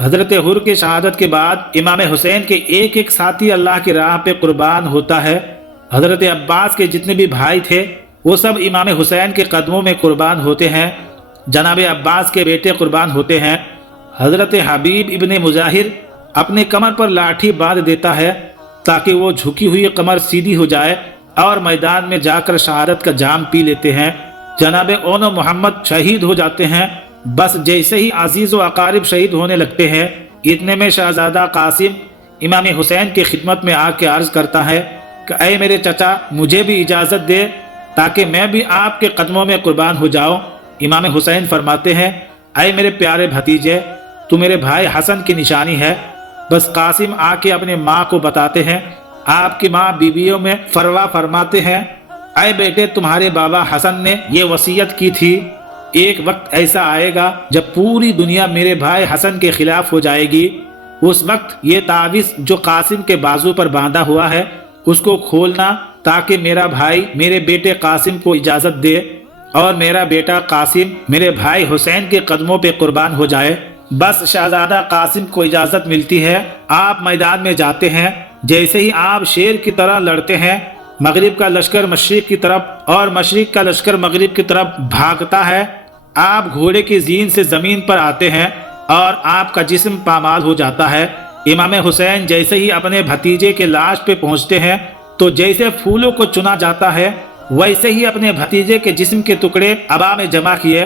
حضرت حر کی شہادت کے بعد امام حسین کے ایک ایک ساتھی اللہ کی راہ پہ قربان ہوتا ہے۔ حضرت عباس کے جتنے بھی بھائی تھے وہ سب امام حسین کے قدموں میں قربان ہوتے ہیں۔ جناب عباس کے بیٹے قربان ہوتے ہیں۔ حضرت حبیب ابن مظاہر اپنے کمر پر لاٹھی باندھ دیتا ہے تاکہ وہ جھکی ہوئی کمر سیدھی ہو جائے اور میدان میں جا کر شہادت کا جام پی لیتے ہیں۔ جناب اون و محمد شہید ہو جاتے ہیں۔ بس جیسے ہی عزیز و اقارب شہید ہونے لگتے ہیں، اتنے میں شہزادہ قاسم امام حسین کی خدمت میں آ کے عرض کرتا ہے کہ اے میرے چچا، مجھے بھی اجازت دے تاکہ میں بھی آپ کے قدموں میں قربان ہو جاؤں۔ امام حسین فرماتے ہیں اے میرے پیارے بھتیجے، تو میرے بھائی حسن کی نشانی ہے۔ بس قاسم آ کے اپنے ماں کو بتاتے ہیں۔ آپ کی ماں بیویوں میں فروا فرماتے ہیں اے بیٹے، تمہارے بابا حسن نے یہ وصیت کی تھی، ایک وقت ایسا آئے گا جب پوری دنیا میرے بھائی حسن کے خلاف ہو جائے گی۔ اس وقت یہ تعویذ جو قاسم کے بازو پر باندھا ہوا ہے اس کو کھولنا تاکہ میرا بھائی میرے بیٹے قاسم کو اجازت دے اور میرا بیٹا قاسم میرے بھائی حسین کے قدموں پہ قربان ہو جائے۔ بس شہزادہ قاسم کو اجازت ملتی ہے، آپ میدان میں جاتے ہیں۔ جیسے ہی آپ شیر کی طرح لڑتے ہیں، مغرب کا لشکر مشرق کی طرف اور مشرق کا لشکر مغرب کی طرف بھاگتا ہے۔ آپ گھوڑے کی زین سے زمین پر آتے ہیں اور آپ کا جسم پامال ہو جاتا ہے۔ امام حسین جیسے ہی اپنے بھتیجے کے لاش پہ پہنچتے ہیں تو جیسے پھولوں کو چنا جاتا ہے ویسے ہی اپنے بھتیجے کے جسم کے ٹکڑے ابا میں جمع کیے۔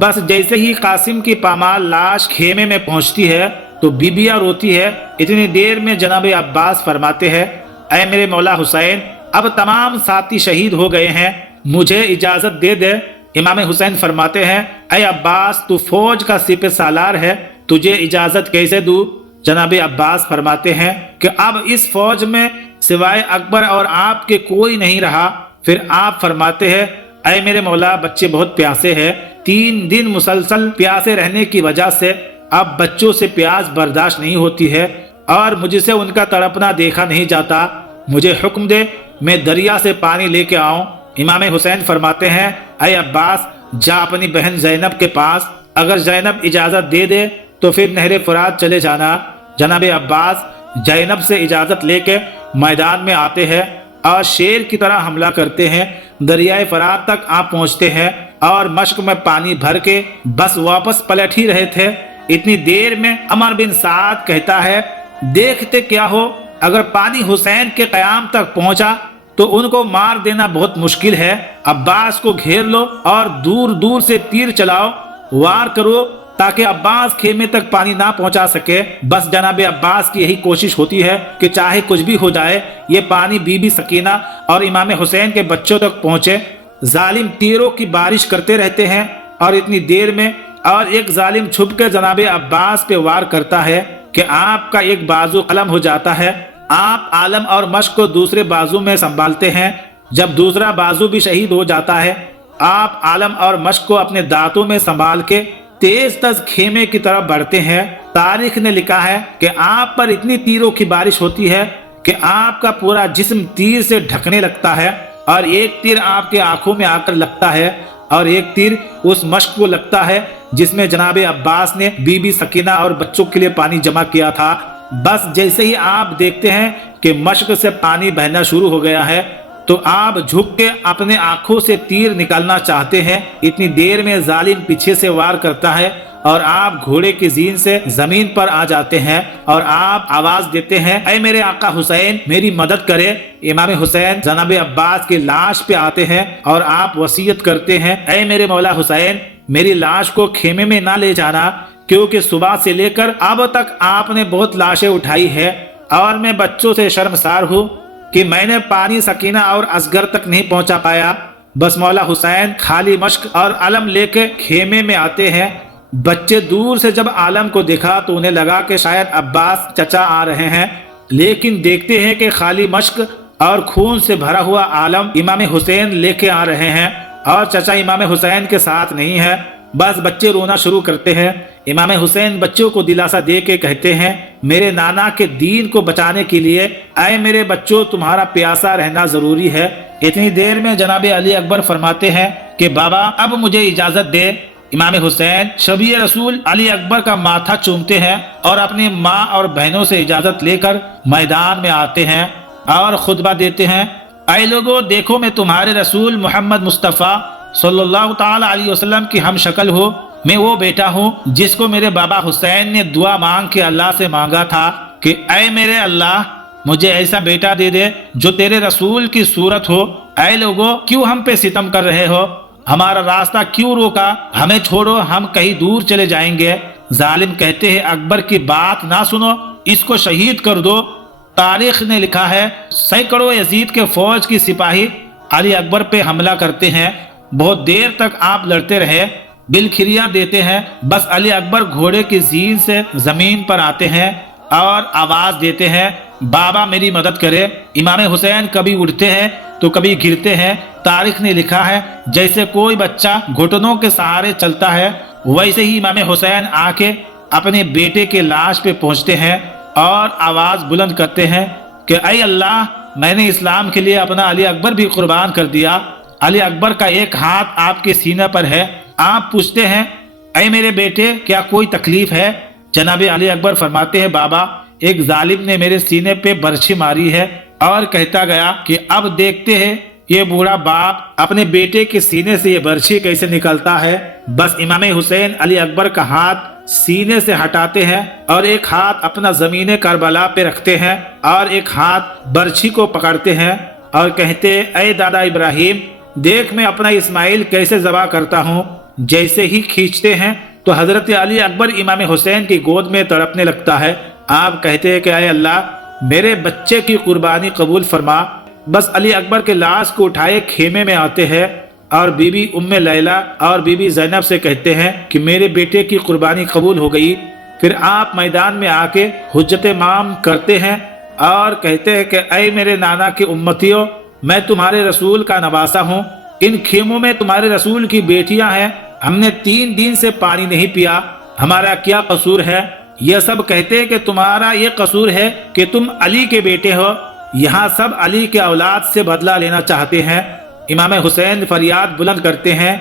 بس جیسے ہی قاسم کی پامال لاش خیمے میں پہنچتی ہے تو بیبیاں روتی ہے۔ اتنی دیر میں جناب عباس فرماتے ہیں اے میرے مولا حسین، اب تمام ساتھی شہید ہو گئے ہیں، مجھے اجازت دے دے۔ امام حسین فرماتے ہیں اے عباس، تو فوج کا سپہ سالار ہے، تجھے اجازت کیسے دوں؟ جناب عباس فرماتے ہیں کہ اب اس فوج میں سوائے اکبر اور آپ کے کوئی نہیں رہا۔ پھر آپ فرماتے ہیں اے میرے مولا، بچے بہت پیاسے ہیں، 3 دن مسلسل پیاسے رہنے کی وجہ سے اب بچوں سے پیاس برداشت نہیں ہوتی ہے اور مجھ سے ان کا تڑپنا دیکھا نہیں جاتا، مجھے حکم دے میں دریا سے پانی لے کے آؤں۔ امام حسین فرماتے ہیں اے عباس، جا اپنی بہن زینب کے پاس، اگر زینب اجازت دے دے تو پھر نہر فرات چلے جانا۔ جناب عباس زینب سے اجازت لے کے میدان میں آتے ہیں اور شیر کی طرح حملہ کرتے ہیں۔ دریائے فرات تک آپ پہنچتے ہیں اور مشک میں پانی بھر کے بس واپس پلٹ ہی رہے تھے، اتنی دیر میں عمر بن سعد کہتا ہے دیکھتے کیا ہو، اگر پانی حسین کے قیام تک پہنچا تو ان کو مار دینا بہت مشکل ہے، عباس کو گھیر لو اور دور دور سے تیر چلاؤ، وار کرو تاکہ عباس خیمے تک پانی نہ پہنچا سکے۔ بس جناب عباس کی یہی کوشش ہوتی ہے کہ چاہے کچھ بھی ہو جائے یہ پانی بی بی سکینہ اور امام حسین کے بچوں تک پہنچے۔ ظالم تیروں کی بارش کرتے رہتے ہیں اور اتنی دیر میں اور ایک ظالم چھپ کے جناب عباس پہ وار کرتا ہے کہ آپ کا ایک بازو قلم ہو جاتا ہے۔ آپ عالم اور مشک کو دوسرے بازو میں سنبھالتے ہیں۔ جب دوسرا بازو بھی شہید ہو جاتا ہے، آپ عالم اور مشک کو اپنے دانتوں میں سنبھال کے تیز تیز خیمے کی طرف بڑھتے ہیں۔ تاریخ نے لکھا ہے کہ آپ پر اتنی تیروں کی بارش ہوتی ہے کہ آپ کا پورا جسم تیر سے ڈھکنے لگتا ہے، اور ایک تیر آپ کے آنکھوں میں آ کر لگتا ہے اور ایک تیر اس مشک کو لگتا ہے جس میں جناب عباس نے بی بی سکینہ اور بچوں کے لیے پانی جمع کیا تھا۔ بس جیسے ہی آپ دیکھتے ہیں کہ مشک سے پانی بہنا شروع ہو گیا ہے تو آپ جھک کے اپنے آنکھوں سے تیر نکالنا چاہتے ہیں۔ اتنی دیر میں ظالم پیچھے سے وار کرتا ہے اور آپ گھوڑے کی زین سے زمین پر آ جاتے ہیں اور آپ آواز دیتے ہیں اے میرے آقا حسین، میری مدد کرے۔ امام حسین جناب عباس کی لاش پہ آتے ہیں اور آپ وصیت کرتے ہیں اے میرے مولا حسین، میری لاش کو خیمے میں نہ لے جانا، کیونکہ صبح سے لے کر اب تک آپ نے بہت لاشیں اٹھائی ہے اور میں بچوں سے شرمسار ہوں کہ میں نے پانی سکینہ اور اصغر تک نہیں پہنچا پایا۔ بس مولا حسین خالی مشک اور علم لے کے خیمے میں آتے ہیں۔ بچے دور سے جب عالم کو دیکھا تو انہیں لگا کہ شاید عباس چچا آ رہے ہیں، لیکن دیکھتے ہیں کہ خالی مشک اور خون سے بھرا ہوا عالم امام حسین لے کے آ رہے ہیں اور چچا امام حسین کے ساتھ نہیں ہے۔ بس بچے رونا شروع کرتے ہیں۔ امام حسین بچوں کو دلاسا دے کے کہتے ہیں میرے نانا کے دین کو بچانے کے لیے اے میرے بچوں، تمہارا پیاسا رہنا ضروری ہے۔ اتنی دیر میں جناب علی اکبر فرماتے ہیں کہ بابا اب مجھے اجازت دے، امام حسین شبیہ رسول علی اکبر کا ماتھا چومتے ہیں اور اپنی ماں اور بہنوں سے اجازت لے کر میدان میں آتے ہیں اور خطبہ دیتے ہیں، اے لوگو دیکھو میں تمہارے رسول محمد مصطفیٰ صلی اللہ تعالی علیہ وسلم کی ہم شکل ہو، میں وہ بیٹا ہوں جس کو میرے بابا حسین نے دعا مانگ کے اللہ سے مانگا تھا کہ اے میرے اللہ مجھے ایسا بیٹا دے دے جو تیرے رسول کی صورت ہو۔ اے لوگو کیوں ہم پہ ستم کر رہے ہو؟ ہمارا راستہ کیوں روکا؟ ہمیں چھوڑو، ہم کہیں دور چلے جائیں گے۔ ظالم کہتے ہیں اکبر کی بات نہ سنو، اس کو شہید کر دو۔ تاریخ نے لکھا ہے سینکڑوں یزید کے فوج کی سپاہی علی اکبر پہ حملہ کرتے ہیں، بہت دیر تک آپ لڑتے رہے، بلکھریاں دیتے ہیں، بس علی اکبر گھوڑے کی زین سے زمین پر آتے ہیں اور آواز دیتے ہیں بابا میری مدد کرے۔ امام حسین کبھی اٹھتے ہیں تو کبھی گرتے ہیں۔ تاریخ نے لکھا ہے جیسے کوئی بچہ گھٹنوں کے سہارے چلتا ہے، ویسے ہی امام حسین آ کے اپنے بیٹے کے لاش پہ پہنچتے ہیں اور آواز بلند کرتے ہیں کہ اے اللہ میں نے اسلام کے لیے اپنا علی اکبر بھی قربان کر دیا۔ علی اکبر کا ایک ہاتھ آپ کے سینے پر ہے۔ آپ پوچھتے ہیں اے میرے بیٹے کیا کوئی تکلیف ہے؟ جناب علی اکبر فرماتے ہیں بابا ایک ظالم نے میرے سینے پہ برچھی ماری ہے، اور کہتا گیا کہ اب دیکھتے ہیں یہ بوڑھا باپ اپنے بیٹے کے سینے سے یہ برچھی کیسے نکلتا ہے۔ بس امام حسین علی اکبر کا ہاتھ سینے سے ہٹاتے ہیں اور ایک ہاتھ اپنا زمین کربلا پہ رکھتے ہیں اور ایک ہاتھ برچھی کو پکڑتے ہیں اور کہتے ہیں اے دادا ابراہیم دیکھ میں اپنا اسماعیل کیسے ذبح کرتا ہوں۔ جیسے ہی کھینچتے ہیں تو حضرت علی اکبر امام حسین کی گود میں تڑپنے لگتا ہے۔ آپ کہتے ہیں کہ اے اللہ میرے بچے کی قربانی قبول فرما۔ بس علی اکبر کے لاش کو اٹھائے خیمے میں آتے ہیں اور بی بی ام لیلہ اور بی بی زینب سے کہتے ہیں کہ میرے بیٹے کی قربانی قبول ہو گئی۔ پھر آپ میدان میں آ کے حجت امام کرتے ہیں اور کہتے ہیں کہ اے میرے نانا کی امتیوں میں تمہارے رسول کا نواسا ہوں، ان خیموں میں تمہارے رسول کی بیٹیاں ہیں، ہم نے 3 دن سے پانی نہیں پیا، ہمارا کیا قصور ہے؟ یہ سب کہتے ہیں کہ تمہارا یہ قصور ہے کہ تم علی کے بیٹے ہو۔ یہاں سب علی کے اولاد سے بدلہ لینا چاہتے ہیں۔ امام حسین فریاد بلند کرتے ہیں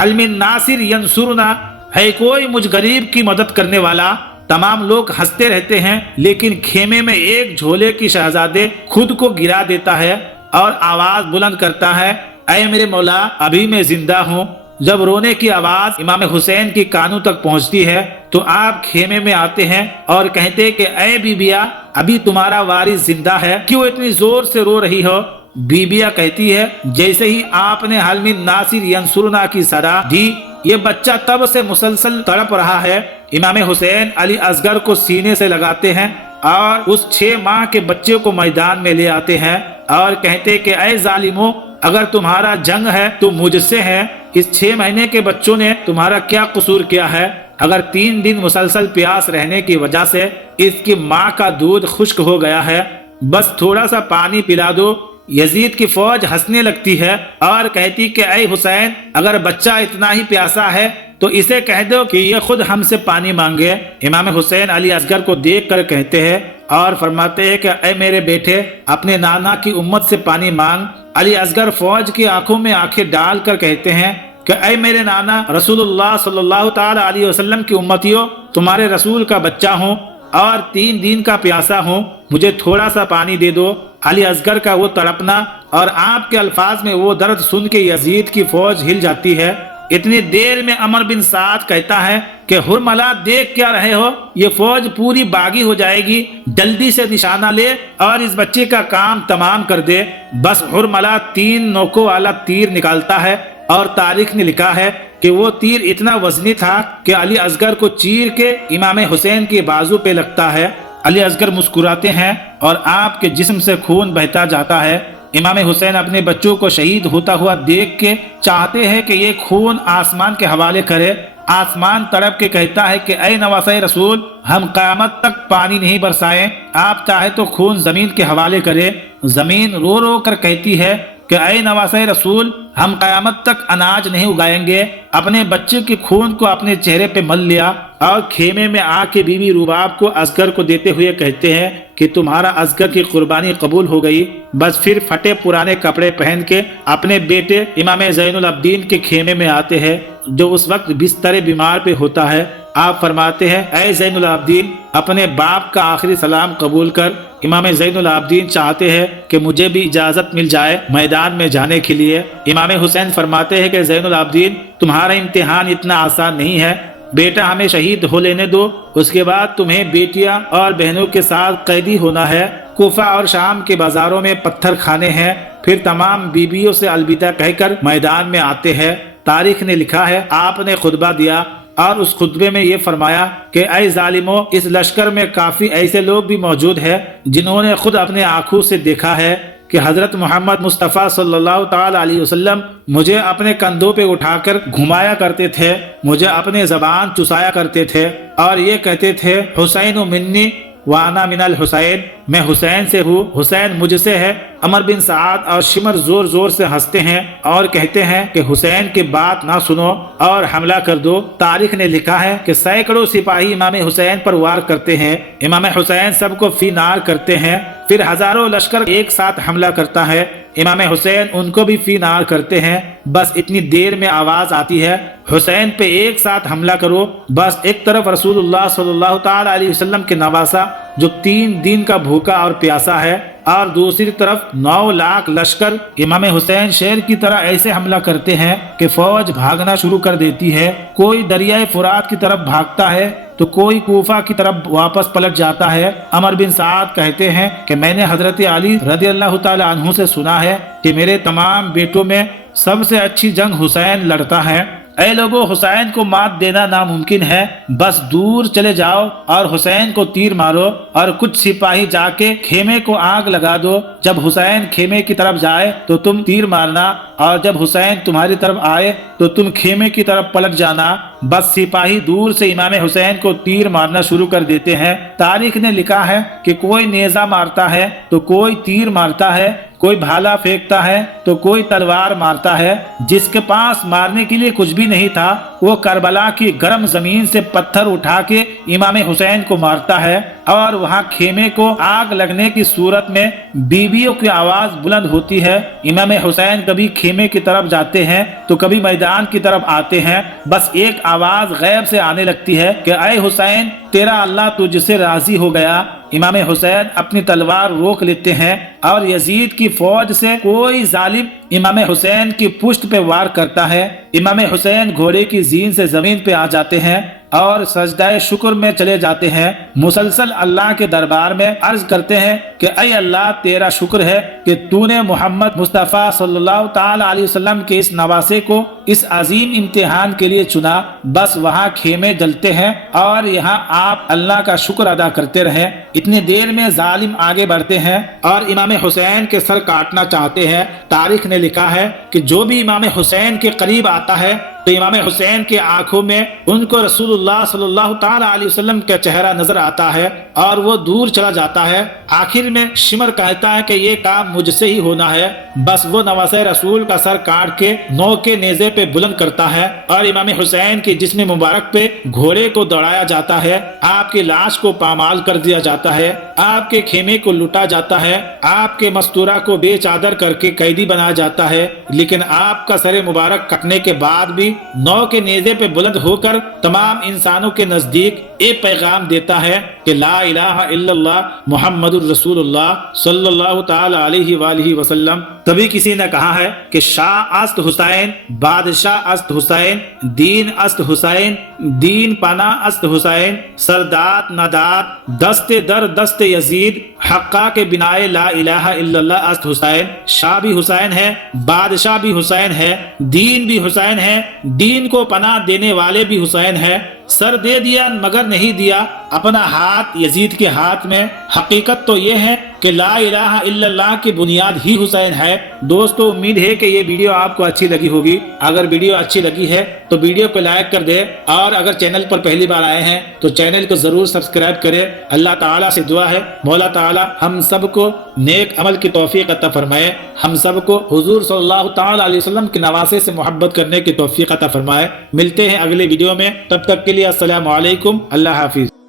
حل من ناصر ینصرنا، ہے کوئی مجھ غریب کی مدد کرنے والا؟ تمام لوگ ہنستے رہتے ہیں، لیکن خیمے میں ایک جھولے کی شہزادے خود کو گرا دیتا ہے اور آواز بلند کرتا ہے اے میرے مولا ابھی میں زندہ ہوں۔ جب رونے کی آواز امام حسین کی کانوں تک پہنچتی ہے تو آپ خیمے میں آتے ہیں اور کہتے ہیں کہ اے بیبیا ابھی تمہارا وارث زندہ ہے، کیوں اتنی زور سے رو رہی ہو؟ بیبیا کہتی ہے جیسے ہی آپ نے حل من ناصر ینصرنا کی صدا دی یہ بچہ تب سے مسلسل تڑپ رہا ہے۔ امام حسین علی اصغر کو سینے سے لگاتے ہیں اور اس 6 ماہ کے بچے کو میدان میں لے آتے ہیں اور کہتے کہ اے ظالموں اگر تمہارا جنگ ہے تو مجھ سے ہے، اس 6 مہینے کے بچوں نے تمہارا کیا قصور کیا ہے؟ اگر 3 دن مسلسل پیاس رہنے کی وجہ سے اس کی ماں کا دودھ خشک ہو گیا ہے، بس تھوڑا سا پانی پلا دو۔ یزید کی فوج ہنسنے لگتی ہے اور کہتی کہ اے حسین اگر بچہ اتنا ہی پیاسا ہے تو اسے کہہ دو کہ یہ خود ہم سے پانی مانگے۔ امام حسین علی اصغر کو دیکھ کر کہتے ہیں اور فرماتے ہیں کہ اے میرے بیٹے اپنے نانا کی امت سے پانی مانگ۔ علی اصغر فوج کی آنکھوں میں آنکھیں ڈال کر کہتے ہیں کہ اے میرے نانا رسول اللہ صلی اللہ تعالی علیہ وسلم کی امتیوں تمہارے رسول کا بچہ ہوں اور 3 دن کا پیاسا ہوں، مجھے تھوڑا سا پانی دے دو۔ علی اصغر کا وہ تڑپنا اور آپ کے الفاظ میں وہ درد سن کے یزید کی فوج ہل جاتی ہے۔ اتنی دیر میں عمر بن سعد کہتا ہے کہ حرملہ دیکھ کیا رہے ہو، یہ فوج پوری باغی ہو جائے گی، جلدی سے نشانہ لے اور اس بچے کا کام تمام کر دے۔ بس حرملہ 3 نوکوں والا تیر نکالتا ہے اور تاریخ نے لکھا ہے کہ وہ تیر اتنا وزنی تھا کہ علی اصغر کو چیر کے امام حسین کے بازو پہ لگتا ہے۔ علی اصغر مسکراتے ہیں اور آپ کے جسم سے خون بہتا جاتا ہے۔ امام حسین اپنے بچوں کو شہید ہوتا ہوا دیکھ کے چاہتے ہیں کہ یہ خون آسمان کے حوالے کرے۔ آسمان تڑپ کے کہتا ہے کہ اے نواسہ رسول ہم قیامت تک پانی نہیں برسائیں، آپ چاہے تو خون زمین کے حوالے کرے۔ زمین رو رو کر کہتی ہے کہ اے نواسہ رسول ہم قیامت تک اناج نہیں اگائیں گے۔ اپنے بچے کے خون کو اپنے چہرے پہ مل لیا اور خیمے میں آ کے بی بی رباب کو اصغر کو دیتے ہوئے کہتے ہیں کہ تمہارا اصغر کی قربانی قبول ہو گئی۔ بس پھر پھٹے پرانے کپڑے پہن کے اپنے بیٹے امام زین العابدین کے خیمے میں آتے ہیں جو اس وقت بستر بیمار پہ ہوتا ہے، آپ فرماتے ہیں اے زین العابدین، اپنے باپ کا آخری سلام قبول کر۔ امام زین العابدین چاہتے ہیں کہ مجھے بھی اجازت مل جائے میدان میں جانے کے لیے۔ امام حسین فرماتے ہیں کہ زین العابدین، تمہارا امتحان اتنا آسان نہیں ہے، بیٹا ہمیں شہید ہو لینے دو، اس کے بعد تمہیں بیٹیاں اور بہنوں کے ساتھ قیدی ہونا ہے، کوفہ اور شام کے بازاروں میں پتھر کھانے ہیں، پھر تمام بیویوں سے الوداع کہہ کر میدان میں آتے ہیں۔ تاریخ نے لکھا ہے آپ نے خطبہ دیا اور اس خطبے میں یہ فرمایا کہ اے ظالموں، اس لشکر میں کافی ایسے لوگ بھی موجود ہیں جنہوں نے خود اپنے آنکھوں سے دیکھا ہے کہ حضرت محمد مصطفیٰ صلی اللہ تعالی علیہ وسلم مجھے اپنے کندھوں پہ اٹھا کر گھمایا کرتے تھے، مجھے اپنے زبان چسایا کرتے تھے اور یہ کہتے تھے حسین منی وانا من الحسین، میں حسین سے ہوں، حسین مجھ سے ہے۔ عمر بن سعد اور شمر زور زور سے ہنستے ہیں اور کہتے ہیں کہ حسین کی بات نہ سنو اور حملہ کر دو۔ تاریخ نے لکھا ہے کہ سینکڑوں سپاہی امام حسین پر وار کرتے ہیں، امام حسین سب کو فی نار کرتے ہیں، پھر ہزاروں لشکر ایک ساتھ حملہ کرتا ہے، امام حسین ان کو بھی فی نار کرتے ہیں۔ بس اتنی دیر میں آواز آتی ہے حسین پہ ایک ساتھ حملہ کرو۔ بس ایک طرف رسول اللہ صلی اللہ تعالی علیہ وسلم کے نواسہ جو 3 دن کا بھوکا اور پیاسا ہے، اور دوسری طرف 9 لاکھ لشکر امام حسین شیر کی طرح ایسے حملہ کرتے ہیں کہ فوج بھاگنا شروع کر دیتی ہے، کوئی دریائے فرات کی طرف بھاگتا ہے تو کوئی کوفہ کی طرف واپس پلٹ جاتا ہے۔ عمر بن سعد کہتے ہیں کہ میں نے حضرت علی رضی اللہ تعالی عنہ سے سنا ہے کہ میرے تمام بیٹوں میں سب سے اچھی جنگ حسین لڑتا ہے۔ اے لوگوں، حسین کو مات دینا ناممکن ہے، بس دور چلے جاؤ اور حسین کو تیر مارو، اور کچھ سپاہی جا کے خیمے کو آگ لگا دو، جب حسین خیمے کی طرف جائے تو تم تیر مارنا، اور جب حسین تمہاری طرف آئے تو تم خیمے کی طرف پلٹ جانا۔ بس سپاہی دور سے امام حسین کو تیر مارنا شروع کر دیتے ہیں۔ تاریخ نے لکھا ہے کہ کوئی نیزہ مارتا ہے تو کوئی تیر مارتا ہے، کوئی بھالا پھینکتا ہے تو کوئی تلوار مارتا ہے۔ جس کے پاس مارنے کے لیے کچھ بھی نہیں تھا وہ کربلا کی گرم زمین سے پتھر اٹھا کے امام حسین کو مارتا ہے، اور وہاں خیمے کو آگ لگنے کی صورت میں بیویوں کی آواز بلند ہوتی ہے۔ امام حسین کبھی خیمے کی طرف جاتے ہیں تو کبھی میدان کی طرف آتے ہیں، بس ایک آواز غیب سے آنے لگتی ہے کہ اے حسین، تیرا اللہ تجھ سے راضی ہو گیا۔ امام حسین اپنی تلوار روک لیتے ہیں اور یزید کی فوج سے کوئی ظالم امام حسین کی پشت پہ وار کرتا ہے۔ امام حسین گھوڑے کی زین سے زمین پہ آ جاتے ہیں اور سجدہ شکر میں چلے جاتے ہیں، مسلسل اللہ کے دربار میں عرض کرتے ہیں کہ اے اللہ، تیرا شکر ہے کہ تو نے محمد مصطفیٰ صلی اللہ تعالی علیہ وسلم کے اس نواسے کو اس عظیم امتحان کے لیے چنا۔ بس وہاں خیمے جلتے ہیں اور یہاں آپ اللہ کا شکر ادا کرتے رہیں۔ اتنی دیر میں ظالم آگے بڑھتے ہیں اور امام حسین کے سر کاٹنا چاہتے ہیں۔ تاریخ نے لکھا ہے کہ جو بھی امام حسین کے قریب آتا ہے تو امام حسین کی آنکھوں میں ان کو رسول اللہ صلی اللہ تعالی علیہ وسلم کا چہرہ نظر آتا ہے اور وہ دور چلا جاتا ہے۔ آخر میں شمر کہتا ہے کہ یہ کام مجھ سے ہی ہونا ہے، بس وہ نواسہ رسول کا سر کاٹ کے نو کے نیزے پہ بلند کرتا ہے اور امام حسین کی جسم مبارک پہ گھوڑے کو دوڑایا جاتا ہے، آپ کی لاش کو پامال کر دیا جاتا ہے، آپ کے خیمے کو لوٹا جاتا ہے، آپ کے مستورہ کو بے چادر کر کے قیدی بنایا جاتا ہے، لیکن آپ کا سر مبارک کٹنے کے بعد بھی نو کے نیزے پہ بلند ہو کر تمام انسانوں کے نزدیک ایک پیغام دیتا ہے کہ لا الہ الا اللہ محمد الرسول اللہ صلی اللہ تعالی علیہ وآلہ وسلم۔ کبھی کسی نے کہا ہے کہ شاہ است حسین، بادشاہ است حسین، دین است حسین، دین پناہ است حسین، سردات ندات دست در دست یزید، حقا کے بنائے لا الہ الا اللہ است حسین۔ شاہ بھی حسین ہے، بادشاہ بھی حسین ہے، دین بھی حسین ہے، دین کو پناہ دینے والے بھی حسین ہے۔ سر دے دیا مگر نہیں دیا اپنا ہاتھ یزید کے ہاتھ میں۔ حقیقت تو یہ ہے کہ لا الہ الا اللہ کی بنیاد ہی حسین ہے۔ دوستو، امید ہے کہ یہ ویڈیو آپ کو اچھی لگی ہوگی۔ اگر ویڈیو اچھی لگی ہے تو ویڈیو کو لائک کر دیں، اور اگر چینل پر پہلی بار آئے ہیں تو چینل کو ضرور سبسکرائب کریں۔ اللہ تعالیٰ سے دعا ہے مولا تعالیٰ ہم سب کو نیک عمل کی توفیق عطا فرمائے، ہم سب کو حضور صلی اللہ تعالیٰ علیہ وسلم کے نواسے سے محبت کرنے کی توفیق عطا فرمائے۔ ملتے ہیں اگلے ویڈیو میں، تب تک کے لیے السلام علیکم، اللہ حافظ۔